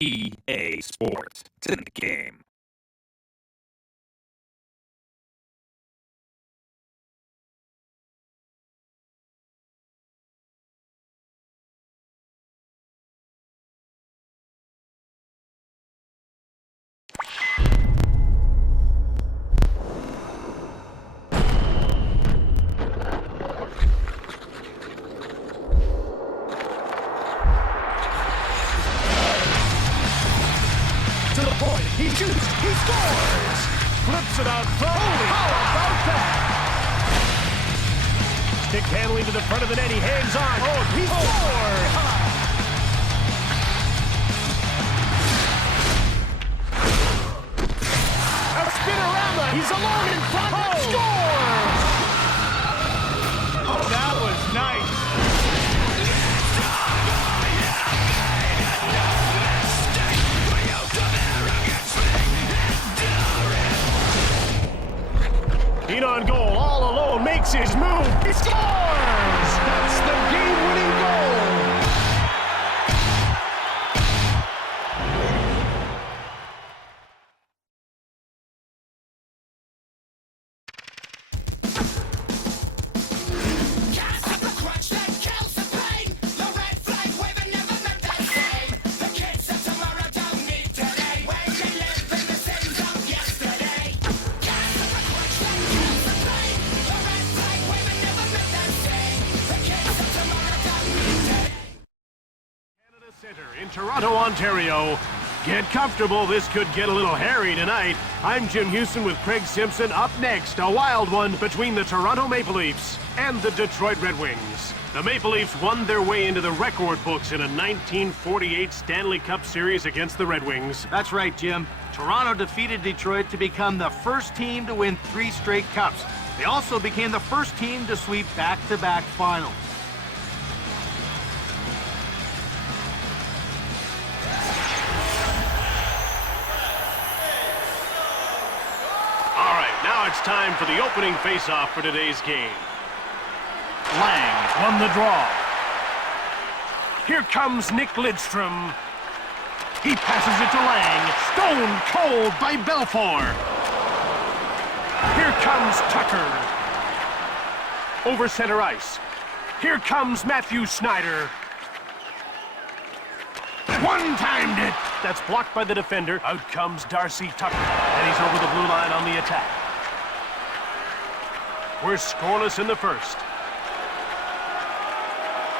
EA Sports. It's in the game. To the point, he shoots, he scores! Flips it out front. How about that? Stick handling to the front of the net, he hangs on. Oh, he scores! A spin-a-rama, he's alone in front, scores! Oh, that was nice. In on goal, all alone, makes his move. He scores! That's the game-winning goal. Cast up the crutch that kills the pain. The red flag waving never meant the same. The kids of tomorrow don't need today. When they live in the sins of yesterday. Cast up the crutch that kills the pain. The red flag waving never meant the same. The kids of tomorrow don't need today. Canada Centre in Toronto, Ontario. Get comfortable, this could get a little hairy tonight. I'm Jim Houston with Craig Simpson. Up next, a wild one between the Toronto Maple Leafs and the Detroit Red Wings. The Maple Leafs won their way into the record books in a 1948 Stanley Cup series against the Red Wings. That's right, Jim. Toronto defeated Detroit to become the first team to win 3 straight cups. They also became the first team to sweep back-to-back finals. All right, now it's time for the opening face-off for today's game. Lang won the draw. Here comes Nick Lidstrom. He passes it to Lang. Stone cold by Belfour. Here comes Tucker. Over center ice. Here comes Matthew Snyder. One-timed it. That's blocked by the defender. Out comes Darcy Tucker. And he's over the blue line on the attack. We're scoreless in the first.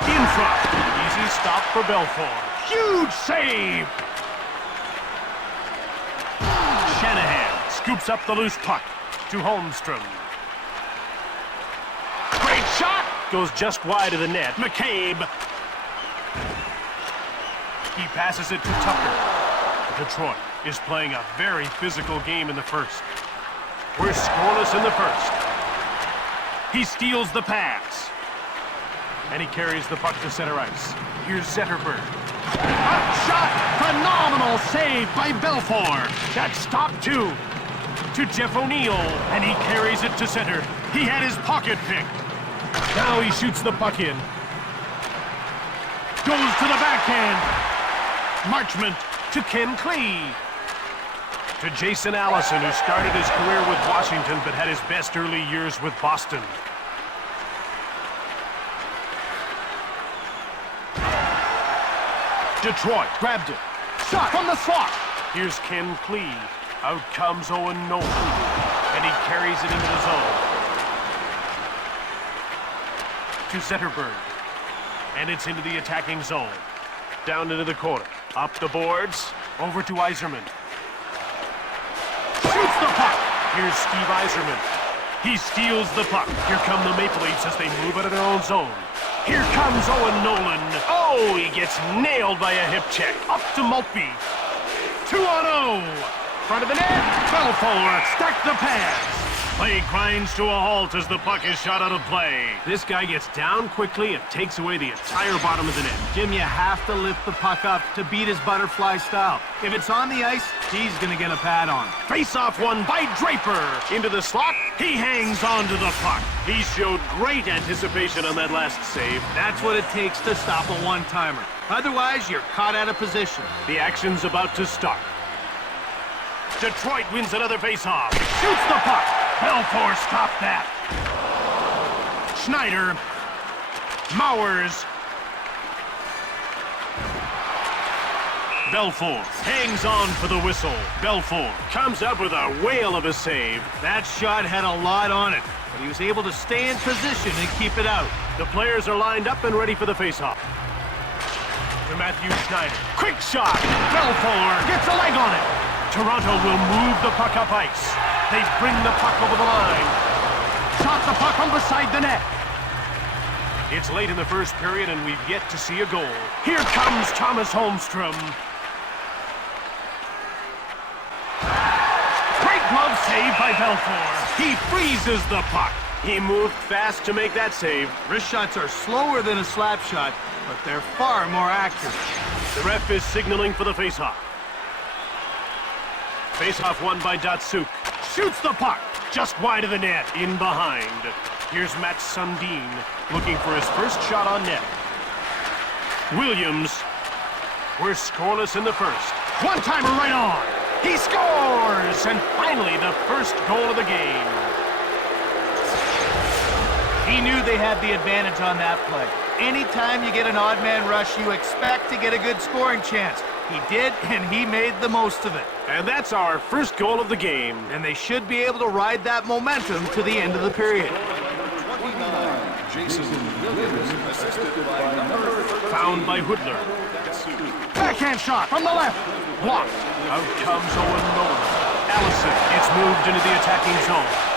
In front. Easy stop for Belfour. Huge save. Shanahan scoops up the loose puck to Holmstrom. Great shot. Goes just wide of the net. McCabe. He passes it to Tucker. Detroit is playing a very physical game in the first. We're scoreless in the first. He steals the pass. And he carries the puck to center ice. Here's Zetterberg. Up shot! Phenomenal save by Belfour. That's stop 2. To Jeff O'Neill. And he carries it to center. He had his pocket picked. Now he shoots the puck in. Goes to the backhand. Marchment to Ken Klee. To Jason Allison, who started his career with Washington but had his best early years with Boston. Detroit grabbed it. Shot from the slot. Here's Ken Klee. Out comes Owen Nolan. And he carries it into the zone. To Zetterberg. And it's into the attacking zone. Down into the corner. Up the boards. Over to Yzerman. Shoots the puck. Here's Steve Yzerman. He steals the puck. Here come the Maple Leafs as they move out of their own zone. Here comes Owen Nolan. Oh, he gets nailed by a hip check. Up to Maltby. 2-on-0. Front of the net. Belfour. Stack the pass. Play grinds to a halt as the puck is shot out of play. This guy gets down quickly and takes away the entire bottom of the net. Jim, you have to lift the puck up to beat his butterfly style. If it's on the ice, he's going to get a pad on. Face-off won by Draper. Into the slot, he hangs on to the puck. He showed great anticipation on that last save. That's what it takes to stop a one-timer. Otherwise, you're caught out of position. The action's about to start. Detroit wins another face-off. Shoots the puck. Belfour stopped that. Schneider. Mowers. Belfour hangs on for the whistle. Belfour comes up with a whale of a save. That shot had a lot on it, but he was able to stay in position and keep it out. The players are lined up and ready for the face-off. To Matthew Schneider. Quick shot. Belfour gets a leg on it. Toronto will move the puck up ice. They bring the puck over the line. Shot the puck from beside the net. It's late in the first period and we've yet to see a goal. Here comes Thomas Holmstrom. Great glove save by Belfour. He freezes the puck. He moved fast to make that save. Wrist shots are slower than a slap shot, but they're far more accurate. The ref is signaling for the faceoff. Faceoff won by Datsuk. Shoots the puck just wide of the net. In behind. Here's Matt Sundin looking for his first shot on net. Williams. We're scoreless in the first. One-timer right on. He scores! And finally the first goal of the game. He knew they had the advantage on that play. Anytime you get an odd man rush, you expect to get a good scoring chance. He did, and he made the most of it. And that's our first goal of the game. And they should be able to ride that momentum to the end of the period. Found by Hoodler. Backhand shot from the left. Blocked. Out comes Owen Nolan. Allison gets moved into the attacking zone.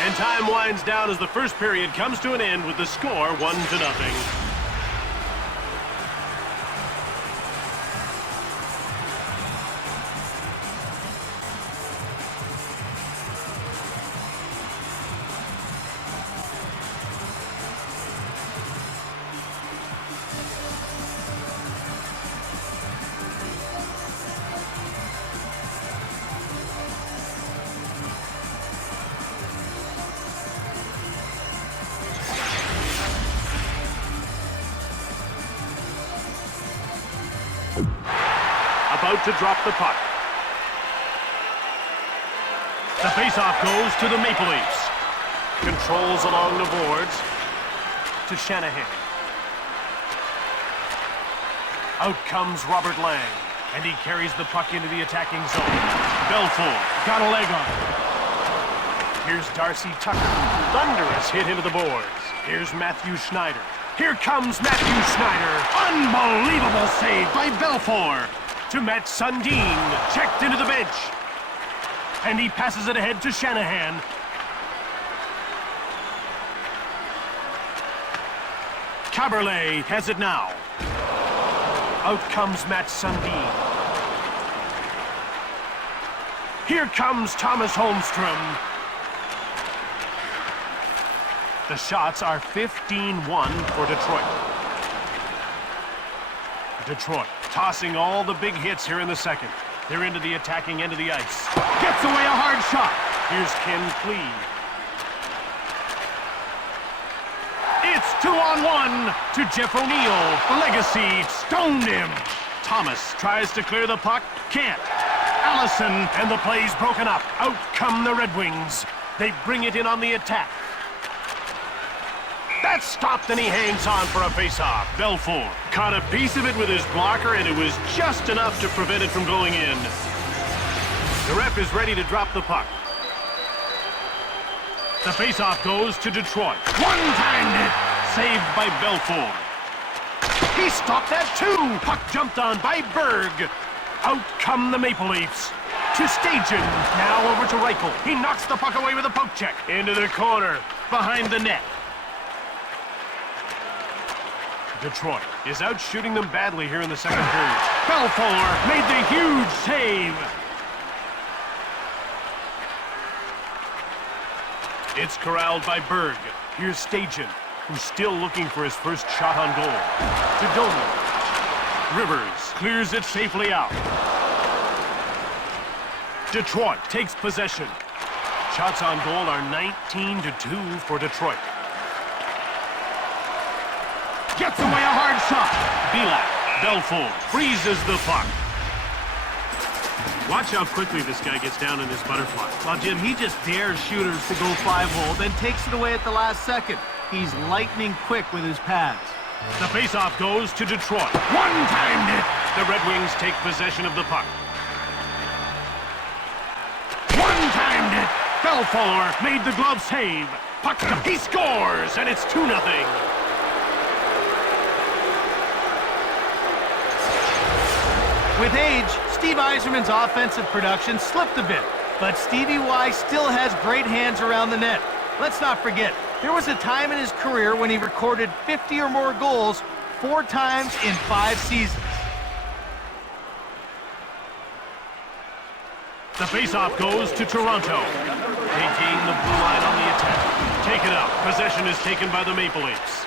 And time winds down as the first period comes to an end with the score 1-0. About to drop the puck. The faceoff goes to the Maple Leafs. Controls along the boards to Shanahan. Out comes Robert Lang, and he carries the puck into the attacking zone. Belfour got a leg on it. Here's Darcy Tucker. Thunderous hit into the boards. Here's Matthew Schneider. Here comes Matthew Schneider. Unbelievable save by Belfour. To Matt Sundin, checked into the bench. And he passes it ahead to Shanahan. Caberlet has it now. Out comes Matt Sundin. Here comes Thomas Holmstrom. The shots are 15-1 for Detroit. Detroit tossing all the big hits here in the second. They're into the attacking end of the ice. Gets away a hard shot. Here's Ken Clee. It's 2-on-1 to Jeff O'Neill. Legacy stoned him. Thomas tries to clear the puck. Can't. Allison, and the play's broken up. Out come the Red Wings. They bring it in on the attack. That's stopped and he hangs on for a face-off. Belfour caught a piece of it with his blocker and it was just enough to prevent it from going in. The ref is ready to drop the puck. The face-off goes to Detroit. One-timed it. Saved by Belfour. He stopped that too. Puck jumped on by Berg. Out come the Maple Leafs. To Stajan. Now over to Reichel. He knocks the puck away with a poke check. Into the corner. Behind the net. Detroit is out shooting them badly here in the second period. Belfour made the huge save. It's corralled by Berg. Here's Stajan, who's still looking for his first shot on goal. To Domi. Rivers clears it safely out. Detroit takes possession. Shots on goal are 19-2 for Detroit. Gets away a hard shot. Bilak. Belfour freezes the puck. Watch how quickly this guy gets down in his butterfly. Well, Jim, he just dares shooters to go 5-hole, then takes it away at the last second. He's lightning quick with his pads. The faceoff goes to Detroit. One-timed it. The Red Wings take possession of the puck. One-timed it. Belfour made the glove save. Puck, he scores, and it's 2-0. With age, Steve Yzerman's offensive production slipped a bit, but Stevie Y still has great hands around the net. Let's not forget, there was a time in his career when he recorded 50 or more goals 4 times in 5 seasons. The faceoff goes to Toronto. They gain the blue line on the attack. Take it out. Possession is taken by the Maple Leafs.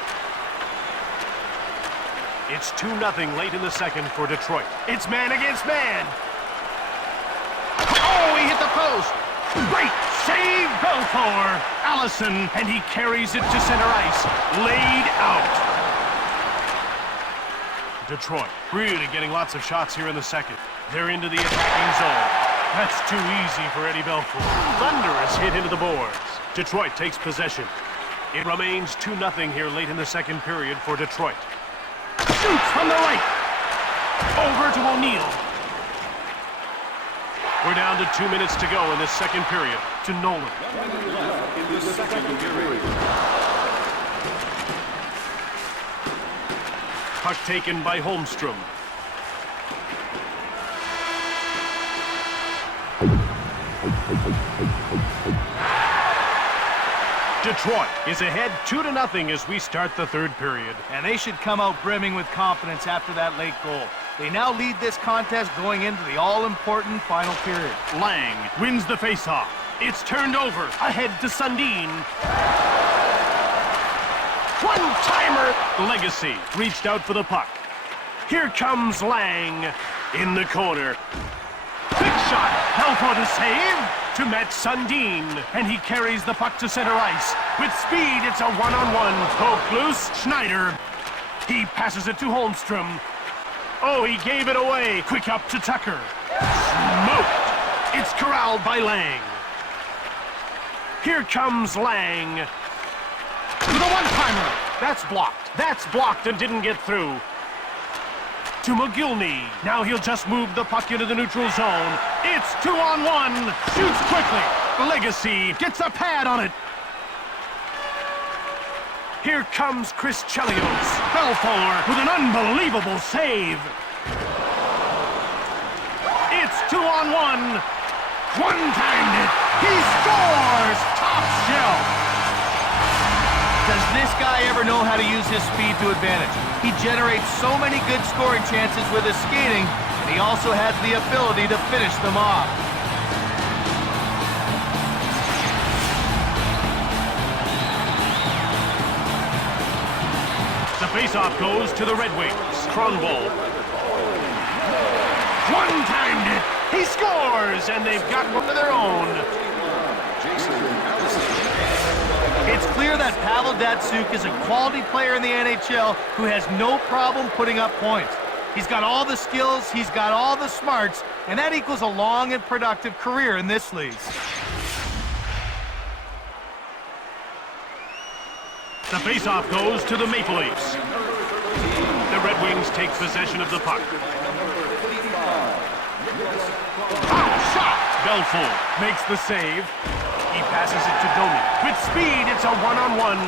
It's 2-0 late in the second for Detroit. It's man against man. Oh, he hit the post. Great save, Belfour. Allison, and he carries it to center ice. Laid out. Detroit really getting lots of shots here in the second. They're into the attacking zone. That's too easy for Eddie Belfour. Thunderous hit into the boards. Detroit takes possession. It remains 2-0 here late in the second period for Detroit. Shoots from the right. Over to O'Neill. We're down to 2 minutes to go in this second period. To Nolan. In the second period. Puck taken by Holmstrom. Detroit is ahead 2-0 as we start the third period. And they should come out brimming with confidence after that late goal. They now lead this contest going into the all-important final period. Lang wins the faceoff. It's turned over. Ahead to Sundin. One-timer. Legacy reached out for the puck. Here comes Lang in the corner. Big shot. Belfour the save to Matt Sundin. And he carries the puck to center ice. With speed, it's a one-on-one. Poke loose. Schneider. He passes it to Holmstrom. Oh, he gave it away. Quick up to Tucker. Smoked. It's corralled by Lang. Here comes Lang. With a one-timer. That's blocked. That's blocked and didn't get through. To McGillney. Now he'll just move the puck into the neutral zone. It's 2-on-1. Shoots quickly. Legacy gets a pad on it. Here comes Chris Chelios. Belfour with an unbelievable save. It's 2-on-1. One-timed it. He scores. Top shelf. Does this guy ever know how to use his speed to advantage? He generates so many good scoring chances with his skating, and he also has the ability to finish them off. The faceoff goes to the Red Wings. Kronwall. One-timed it. He scores, and they've got one of their own. It's clear that Pavel Datsyuk is a quality player in the NHL who has no problem putting up points. He's got all the skills, he's got all the smarts, and that equals a long and productive career in this league. The faceoff goes to the Maple Leafs. The Red Wings take possession of the puck. Foul shot! Belfour makes the save. He passes it to Domi. With speed, it's a one-on-one.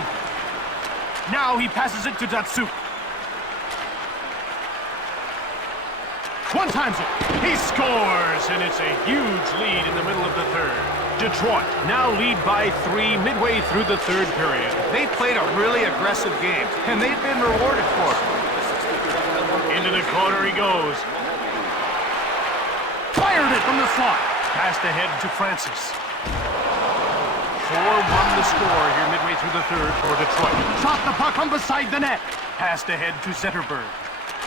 Now he passes it to Datsyuk. One times it. He scores, and it's a huge lead in the middle of the third. Detroit now lead by 3 midway through the third period. They played a really aggressive game, and they've been rewarded for it. Into the corner he goes. Fired it from the slot. Passed ahead to Francis. 4-1 the score here midway through the third for Detroit. Shot the puck from beside the net. Passed ahead to Zetterberg.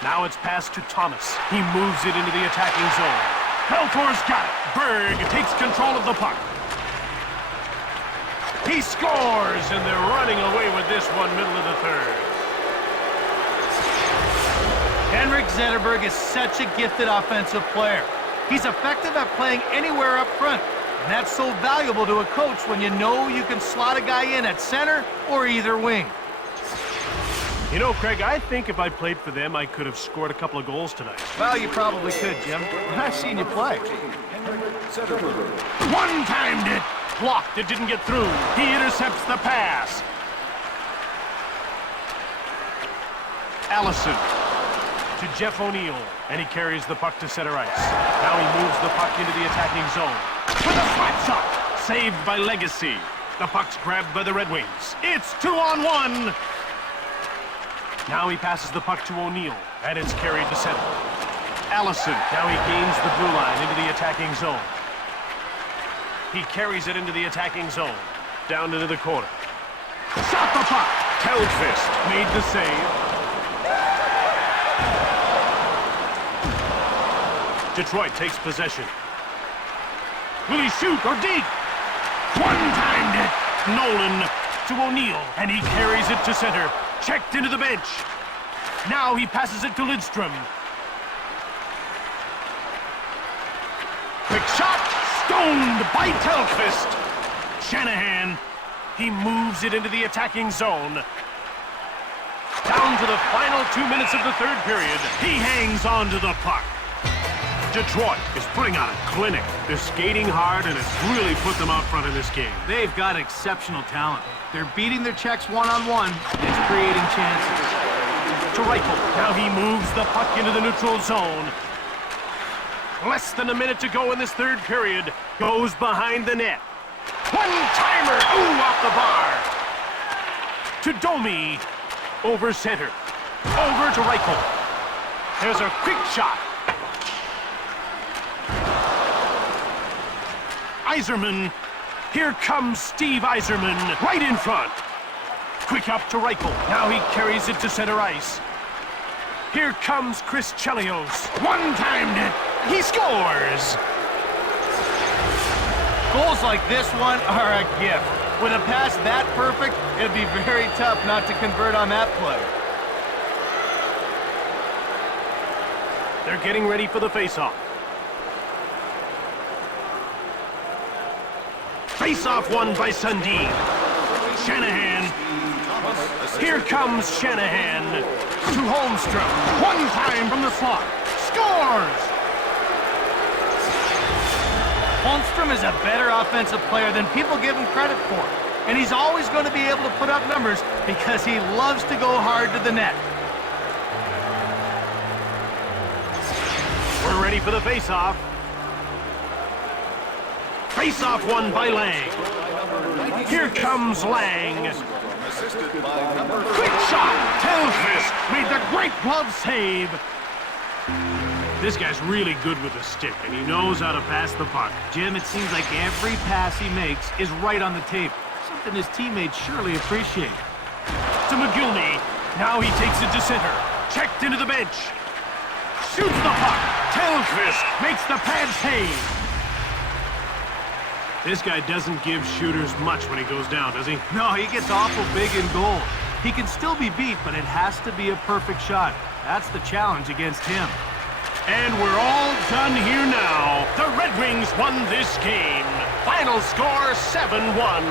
Now it's passed to Thomas. He moves it into the attacking zone. Belfour's got it. Berg takes control of the puck. He scores, and they're running away with this one middle of the third. Henrik Zetterberg is such a gifted offensive player. He's effective at playing anywhere up front, and that's so valuable to a coach when you know you can slot a guy in at center or either wing. You know, Craig, I think if I played for them, I could have scored a couple of goals tonight. Well, you probably could, Jim. I've seen you play. One-timed it. Blocked. It didn't get through. He intercepts the pass. Allison to Jeff O'Neill, and he carries the puck to center ice. Now he moves the puck into the attacking zone. With a slap shot. Saved by Legacy. The puck's grabbed by the Red Wings. It's 2-on-1. Now he passes the puck to O'Neill, and it's carried to center. Allison, now he gains the blue line into the attacking zone. He carries it into the attacking zone, down into the corner. Shot the puck! Telfist made the save. Detroit takes possession. Will he shoot or dig? One-timed it! Nolan to O'Neill, and he carries it to center. Checked into the bench. Now he passes it to Lidstrom. Quick shot! Stoned by Telfist. Shanahan. He moves it into the attacking zone. Down to the final 2 minutes of the third period. He hangs on to the puck. Detroit is putting on a clinic. They're skating hard, and it's really put them out front in this game. They've got exceptional talent. They're beating their checks one-on-one. It's creating chances. To Reichel. Now he moves the puck into the neutral zone. Less than a minute to go in this third period. Goes behind the net. One-timer! Ooh, off the bar. To Domi. Over center. Over to Reichel. There's a quick shot. Yzerman. Here comes Steve Yzerman, right in front. Quick up to Reichel. Now he carries it to center ice. Here comes Chris Chelios. One-timed it. He scores. Goals like this one are a gift. With a pass that perfect, it'd be very tough not to convert on that play. They're getting ready for the face-off. Face-off won by Sundin. Shanahan. Here comes Shanahan. To Holmstrom. One time from the slot. Scores! Holmstrom is a better offensive player than people give him credit for. And he's always going to be able to put up numbers because he loves to go hard to the net. We're ready for the face-off. Face-off won by Lang. Here comes Lang. Quick shot! Telfist made the great glove save. This guy's really good with the stick, and he knows how to pass the puck. Jim, it seems like every pass he makes is right on the tape. Something his teammates surely appreciate. To McGillney. Now he takes it to center. Checked into the bench. Shoots the puck. Telfist makes the pad save. This guy doesn't give shooters much when he goes down, does he? No, he gets awful big in goal. He can still be beat, but it has to be a perfect shot. That's the challenge against him. And we're all done here now. The Red Wings won this game. Final score 7-1.